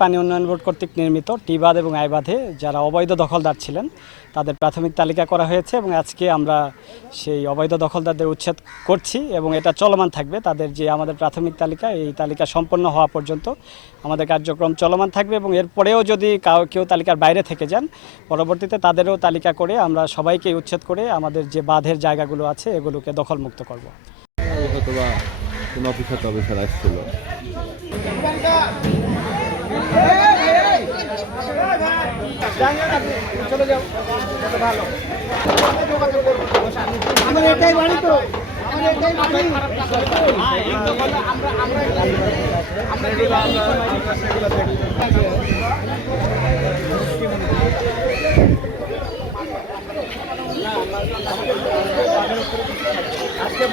পানি উন্নয়ন বোর্ড কর্তৃক নির্মিত টি বাঁধ এবং আই বাঁধে যারা অবৈধ দখলদার ছিলেন তাদের প্রাথমিক তালিকা করা হয়েছে এবং আজকে আমরা সেই অবৈধ দখলদারদের উচ্ছেদ করছি এবং এটা চলমান থাকবে। তাদের যে আমাদের প্রাথমিক তালিকা, এই তালিকা সম্পন্ন হওয়া পর্যন্ত আমাদের কার্যক্রম চলমান থাকবে এবং এরপরেও যদি কেউ তালিকার বাইরে থেকে যান, পরবর্তীতে তাদেরও তালিকা করে আমরা সবাইকে উচ্ছেদ করে আমাদের যে বাঁধের জায়গাগুলো আছে এগুলোকে দখলমুক্ত করব। হয়তোবা কোনো অফিসার আসছিল। চলে যাও, ভালো। আমার এটাই বাড়ি তো, আমার এটাই বাড়ি। আজকে